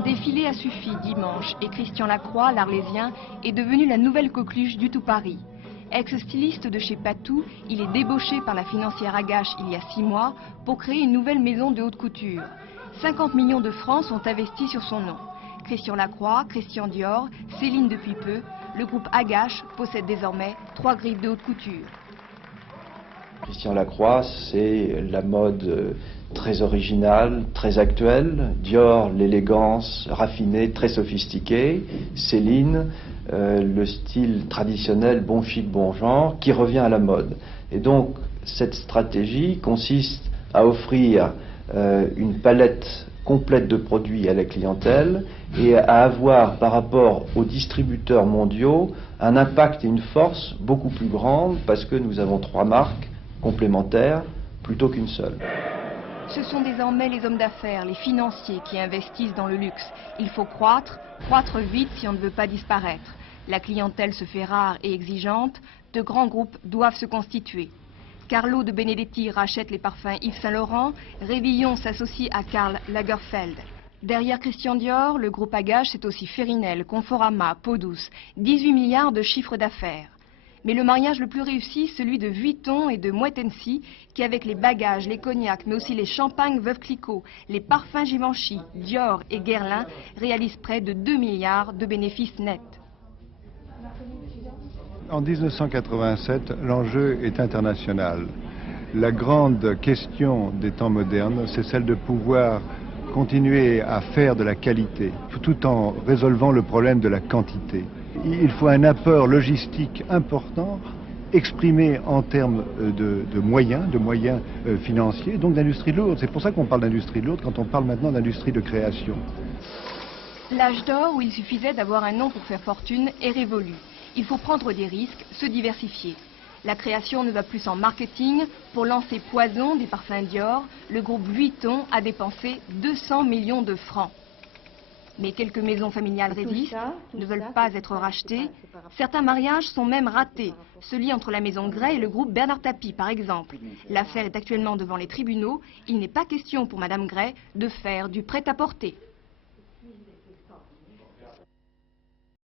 Un défilé a suffi dimanche et Christian Lacroix, l'Arlésien, est devenu la nouvelle coqueluche du tout Paris. Ex-styliste de chez Patou, il est débauché par la financière Agache il y a 6 mois pour créer une nouvelle maison de haute couture. 50 millions de francs sont investis sur son nom. Christian Lacroix, Christian Dior, Céline depuis peu, le groupe Agache possède désormais 3 griffes de haute couture. Christian Lacroix, c'est la mode très originale, très actuelle. Dior, l'élégance raffinée, très sophistiquée. Céline, le style traditionnel, bon chic, bon genre, qui revient à la mode. Et donc, cette stratégie consiste à offrir une palette complète de produits à la clientèle et à avoir, par rapport aux distributeurs mondiaux, un impact et une force beaucoup plus grande parce que nous avons 3 marques complémentaires plutôt qu'une seule. Ce sont désormais les hommes d'affaires, les financiers qui investissent dans le luxe. Il faut croître vite si on ne veut pas disparaître. La clientèle se fait rare et exigeante, de grands groupes doivent se constituer. Carlo de Benedetti rachète les parfums Yves Saint Laurent, Révillon s'associe à Karl Lagerfeld. Derrière Christian Dior, le groupe Agache, c'est aussi Ferinel, Conforama, Peau Douce, 18 milliards de chiffre d'affaires. Mais le mariage le plus réussi, celui de Vuitton et de Moët & Cie, qui avec les bagages, les cognacs, mais aussi les champagnes Veuve Clicquot, les parfums Givenchy, Dior et Guerlain, réalisent près de 2 milliards de bénéfices nets. En 1987, l'enjeu est international. La grande question des temps modernes, c'est celle de pouvoir continuer à faire de la qualité, tout en résolvant le problème de la quantité. Il faut un apport logistique important, exprimé en termes de moyens financiers, donc d'industrie lourde. C'est pour ça qu'on parle d'industrie lourde quand on parle maintenant d'industrie de création. L'âge d'or où il suffisait d'avoir un nom pour faire fortune est révolu. Il faut prendre des risques, se diversifier. La création ne va plus en marketing. Pour lancer Poison des parfums Dior, le groupe Vuitton a dépensé 200 millions de francs. Mais quelques maisons familiales résistent, ne veulent pas être rachetées. Certains mariages sont même ratés. Celui entre la maison Grey et le groupe Bernard Tapie, par exemple. L'affaire est actuellement devant les tribunaux. Il n'est pas question pour Madame Grey de faire du prêt-à-porter.